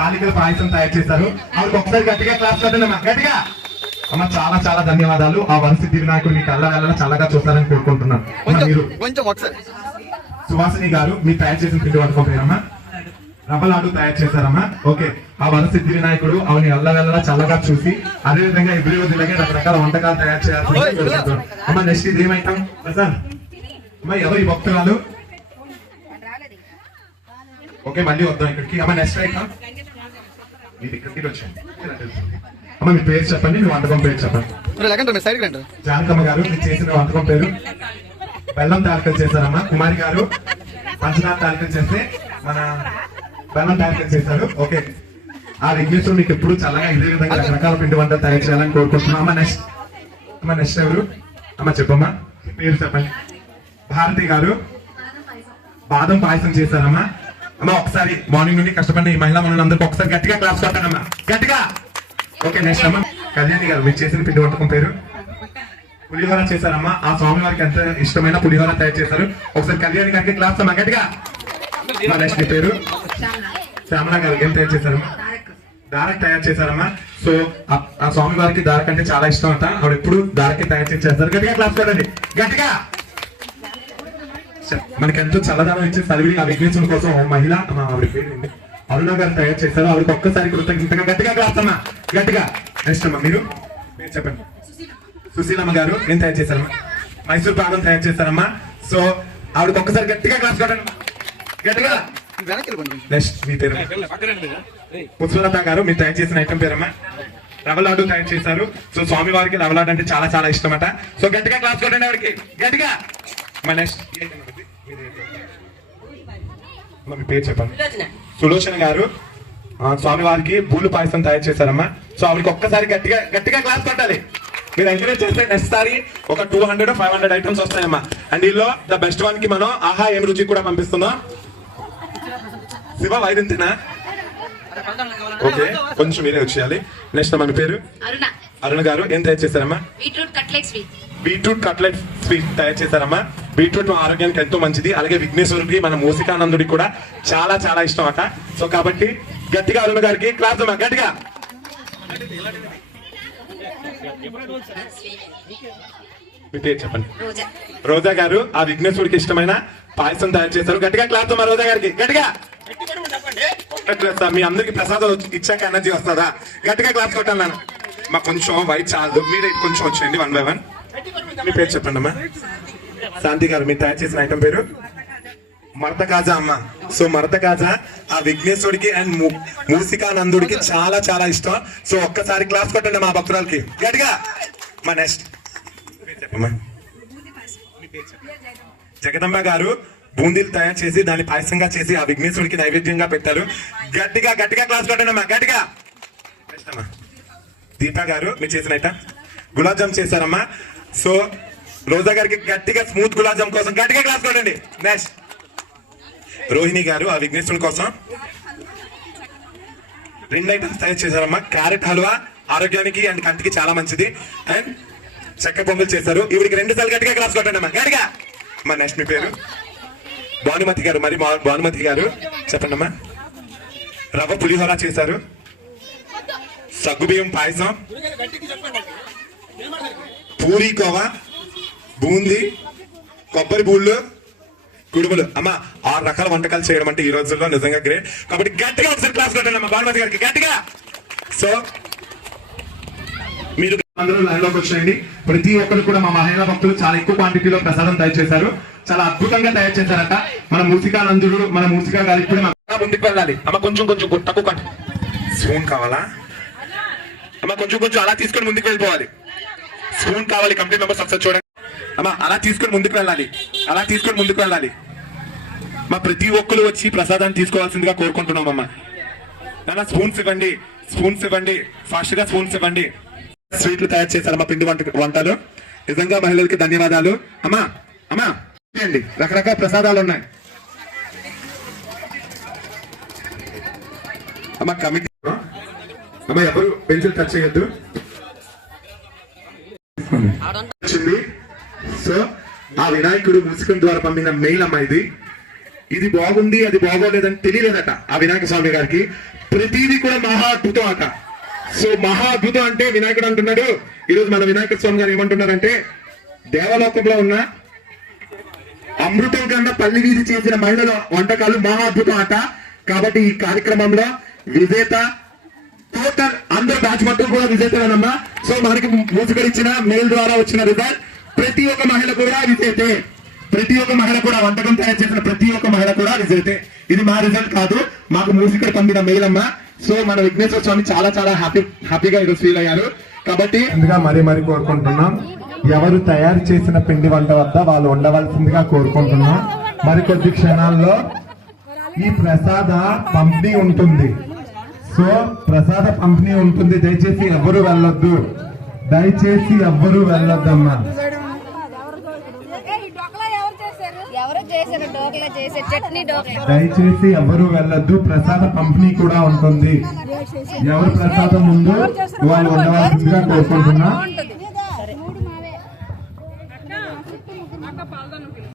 తాలికల పాయసం తయారు చేశారు. ఆవిడకి ఒకసారి గట్టిగా క్లాస్ కట్టండి అమ్మా. గట్టిగా. అమ్మ చాలా చాలా ధన్యవాదాలు. ఆ వనసిద్ధి వినాయకుడు మీకు అల్ల వెళ్ళ చల్లగా చూస్తారని కోరుకుంటున్నాను. మీరు కొంచెం ఒకసారి. సువాసిని గారు మీరు తయారు చేసిన పిండి వంటకం పేరమ్మా రవ్వ లాడు తయారు చేశారమ్మా ఓకే. ఆ వనసిద్ధి వినాయకుడు ఆవిడ అల్ల వెళ్ళ చల్లగా చూసి అదే విధంగా ఎవ్రీ రోజు ఇలాగే రకరకాల వంటకాలు తయారు చేయాలని కోరుకుంటున్నాను. అమ్మ నెక్స్ట్ ఇది ఏమైతాం? ప్రసాద్. అమ్మ ఎవరి భక్తురాలు? ఓకే మళ్ళీ వద్దాం ఇక్కడికి. అమ్మ నెక్స్ట్ ఐటమ్ మీరు ఇక్కడికి వచ్చాను అమ్మ మీ పేరు చెప్పండి మీ వంటకం పేరు చెప్పండి. లేకంటే మీరు సైడ్కి రండి. జానకమ్మ గారు మీరు చేసిన వంటకం పేరు? బెల్లం తాలికలు చేశారమ్మా. కుమారి గారు పంచదార తాలికలు చేస్తే మన బెల్లం తాలికలు చేశారు. ఓకే. ఆ విఘ్నేశ్వరుడు మీకు ఎప్పుడు చల్లగా ఇదే విధంగా రకరకాల పిండి వంటలు తయారు చేయాలని కోరుకుంటున్నాం. అమ్మ నెక్స్ట్. అమ్మ నెక్స్ట్ ఎవరు? అమ్మ చెప్పమ్మా. పేరు చెప్పండి. భారతి గారు బాదం పాయసం చేశారమ్మా. అమ్మ ఒకసారి మార్నింగ్ నుండి కష్టపడిన ఈ మహిళా మనులందరికీ ఒకసారి గట్టిగా క్లాస్ కొట్టానమ్మా. గట్టిగా. ఓకే నెక్స్ట్ అమ్మా. కళ్యాణి గారు మీరు చేసిన పిండి వంటకం పేరు? పులిహోర చేశారమ్మా. ఆ స్వామి వారికి ఎంత ఇష్టమైన పులిహోర తయారు చేశారు? ఒకసారి కళ్యాణి గారికి క్లాస్ అమ్మా గట్టిగా. మా నెక్స్ట్ పేరు? శ్యామల గారు ఏం తయారు చేశారమ్మా? దారక్ తయారు చేశారమ్మా. సో ఆ- స్వామి వారికి దారక్ అంటే చాలా ఇష్టం అంట. ఆవిడ ఎప్పుడు దారకే తయారు చేసి చేస్తారు. గట్టిగా క్లాస్ కదండి గట్టిగా. మనకెంతో చల్లదనం ఇచ్చే చదివి ఆ విఘ్నేశ్వరుని కోసం ఓ మహిళ మా ఆవిడ పేరు అరుణ గారు తయారు చేశారు. ఆవిడకి ఒక్కసారి కృతజ్ఞతగా గట్టిగా క్లాస్ గట్టిగా. నెక్స్ట్ అమ్మా మీరు? మీరు చెప్పండి. సుశీలమ్మ గారు ఏం తయారు చేశారమ్మా? మైసూర్ పాదం తయారు చేశారమ్మా. సో ఆవిడకి ఒక్కసారి గట్టిగా క్లాస్ కొట్టండి. గట్టిగా. నెక్స్ట్ మీ పేరు? పుష్పలత గారు మీరు తయారు చేసిన ఐటమ్ పేరమ్మా. రవలాడు తయారు చేశారు. సో స్వామి వారికి రవ్వ అంటే చాలా చాలా ఇష్టం అట సో గట్టిగా క్లాస్ కొట్టండి ఆవిడకి. గట్టిగా. మా నెక్స్ట్ మీ పేరు చెప్పండి. సులోచన. గారు ఆ, స్వామి వారికి బూలు పాయసం తయారు చేశారమ్మా. సో ఆవిడకి ఒక్కసారి గట్టిగా గట్టిగా క్లాస్ కొట్టాలి. మీరు ఎంకరేజ్ చేస్తే నెక్స్ట్ సారి ఒక two hundred five hundred items వస్తాయమ్మా. And ఇందులో ద బెస్ట్ వన్కి మనం ఆహా ఏం రుచి కూడా పంపిస్తున్నాం. శివ వైరింతేనా ఓకే కొంచెం మీరే వచ్చేయాలి. నెక్స్ట్ మన పేరు? అరుణ. అరుణ గారు ఏం తయారు చేశారమ్మా? Beetroot cutlet sweet beetroot cutlet sweet తయారు చేశారమ్మా. బీట్రూట్ మా ఆరోగ్యానికి ఎంతో మంచిది. అలాగే విఘ్నేశ్వరుడికి మన మూసికానందుడికి కూడా చాలా చాలా ఇష్టం అట సో కాబట్టి గట్టిగా అరుణ గారికి క్లాస్ గట్టిగా. మీ పేరు చెప్పండి. రోజా. గారు ఆ విఘ్నేశ్వరుడికి ఇష్టమైన పాయసం తయారు చేశారు. గట్టిగా క్లాస్ అమ్మా రోజా గారికి. గట్టిగా. మీ అందరికి ప్రసాదం ఇచ్చాక ఎనర్జీ వస్తుందా? గట్టిగా క్లాస్ కొట్టాలి నాన్న. మా కొంచెం వైట్ చాలదు మీరు కొంచెం వచ్చేయండి వన్ బై వన్. మీ పేరు చెప్పండి అమ్మా శాంతి గారు మీరు తయారు చేసిన ఐటమ్ పేరు? మరత కాజా అమ్మ. సో మరత కాజా ఆ విఘ్నేశ్వరుడికి అండ్ మూసికానందుడికి చాలా చాలా ఇష్టం. సో ఒక్కసారి క్లాస్ కొట్టండి మా భక్తురాలకి. గట్టిగా. మా నెక్స్ట్ చెప్పమ్మా. జగదంబ గారు బూందీలు తయారు చేసి దాన్ని పాయసంగా చేసి ఆ విఘ్నేశ్వరుడికి నైవేద్యంగా పెట్టారు. గట్టిగా గట్టిగా క్లాస్ కొట్టండి అమ్మా. గట్టిగా. దీపా గారు మీరు చేసిన ఐటమ్? గులాబ్ జామ్ చేశారమ్మా. సో రోజా గారికి గట్టిగా స్మూత్ గులాబ్ జామ్ కోసం గట్టిగా క్లాస్ కొట్టండి. నెక్స్ట్ రోహిణి గారు ఆ విఘ్నేశ్వరుని కోసం రెండు ఐటమ్స్ తయారు చేశారమ్మా. క్యారెట్ హల్వా ఆరోగ్యానికి అండ్ కంటికి చాలా మంచిది. అండ్ చెక్క పొంగల్ చేశారు. ఇవిడికి రెండు సార్లు గట్టిగా క్లాస్ కొట్టండి అమ్మా గట్టిగా. మా నెక్స్ట్ మీ పేరు? భానుమతి గారు. మరి భానుమతి గారు చెప్పండి అమ్మా రవ్వ పులిహోర చేశారు. సగ్గుబియ్యం పాయసం. పూరీ కోవా బూందీ? కొబ్బరి బూళ్ళు? కుడుములు. అమ్మ ఆరు రకాల వంటకాలు చేయడం అంటే ఈ రోజుల్లో నిజంగా గ్రేట్ కాబట్టి గట్టిగా ఒకసారి క్లాస్ కొట్టండి అమ్మ భానుమతి గారికి. గట్టిగా. సో మీరు అందరూ లైన్లోకి వచ్చేయండి. ప్రతి ఒక్కరు కూడా మా మహిళా భక్తులు చాలా ఎక్కువ క్వాంటిటీలో ప్రసాదం తయారు చేశారు. చాలా అద్భుతంగా తయారు చేశారట. మన మూసికానందుడు మన మూసికా గారికి కూడా ముందుకు వెళ్ళాలి. అమ్మ కొంచెం కొంచెం తక్కువ స్పూన్ కావాలా? అమ్మ కొంచెం కొంచెం అలా తీసుకొని ముందుకు వెళ్ళిపోవాలి. స్పూన్ కావాలి కంపెనీ మెంబర్స్ ఒకసారి చూడండి. అమ్మ అలా తీసుకొని ముందుకు వెళ్ళాలి. అలా తీసుకొని ముందుకు వెళ్ళాలి. మా ప్రతి ఒక్కరు వచ్చి ప్రసాదాన్ని తీసుకోవాల్సిందిగా కోరుకుంటున్నాం అమ్మ. నాన్న స్పూన్స్ ఇవ్వండి. స్పూన్స్ ఇవ్వండి. ఫాస్ట్గా స్పూన్స్ ఇవ్వండి. స్వీట్లు తయారు చేశారు మా పిండి వంట వంటలు. నిజంగా మహిళలకి ధన్యవాదాలు. అమ్మా అమ్మా అండి రకరకాల ప్రసాదాలు ఉన్నాయి. అమ్మా కమిటీ అమ్మా ఎవరు పెన్సిల్ టచ్ చేయొద్దు. వచ్చింది. సో ఆ వినాయకుడు ముసుకం ద్వారా పంపిన మెయిల్ అమ్మా ఇది. ఇది బాగుంది అది బాగోలేదని తెలియలేదట ఆ వినాయక స్వామి గారికి. ప్రతిదీ కూడా మహా అద్భుతం అట. సో మహా అద్భుతం అంటే వినాయకుడు అంటున్నాడు. ఈరోజు మన వినాయక స్వామి గారు ఏమంటున్నారంటే దేవలోకంలో ఉన్న అమృతం కన్నా పల్లి వీధి చేసిన మహిళల వంటకాలు మహా అద్భుతం అట. కాబట్టి ఈ కార్యక్రమంలో విజేత టోటల్ అందరు బ్యాచ్ మొత్తం కూడా విజేతలేనమ్మా సో మనకి మూసుకరిచ్చిన మెయిల్ ద్వారా వచ్చిన రిజల్ట్ ప్రతి ఒక్క మహిళ కూడా విజేతే. ప్రతి ఒక్క మహిళ కూడా వంటకం తయారు చేసిన ప్రతి ఒక్క మహిళ కూడా విజేతే. ఇది మా రిజల్ట్ కాదు మాకు మూసికడ పంపిన మెయిల్ అమ్మా. సో మన విఘ్నేశ్వర స్వామి చాలా చాలా హ్యాపీ హ్యాపీగా ఈరోజు ఫీల్ అయ్యారు. కాబట్టి ముందుగా మరీ మరీ కోరుకుంటున్నాం. ఎవరు తయారు చేసిన పిండి వంట వద్ద వాళ్ళు ఉండవలసిందిగా కోరుకుంటున్నాం. మరికొద్ది క్షణాల్లో ఈ ప్రసాద పంపిణీ ఉంటుంది. సో ప్రసాద పంపిణీ ఉంటుంది. దయచేసి ఎవరు వెళ్ళొద్దు. దయచేసి ఎవ్వరు వెళ్ళొద్దమ్మా. దయచేసి ఎవరు వెళ్ళొద్దు. ప్రసాద పంపిణీ కూడా ఉంటుంది. ఎవరు ప్రసాదం ముందు వాళ్ళు ఉండవలసిందిగా కోరుకుంటున్నా.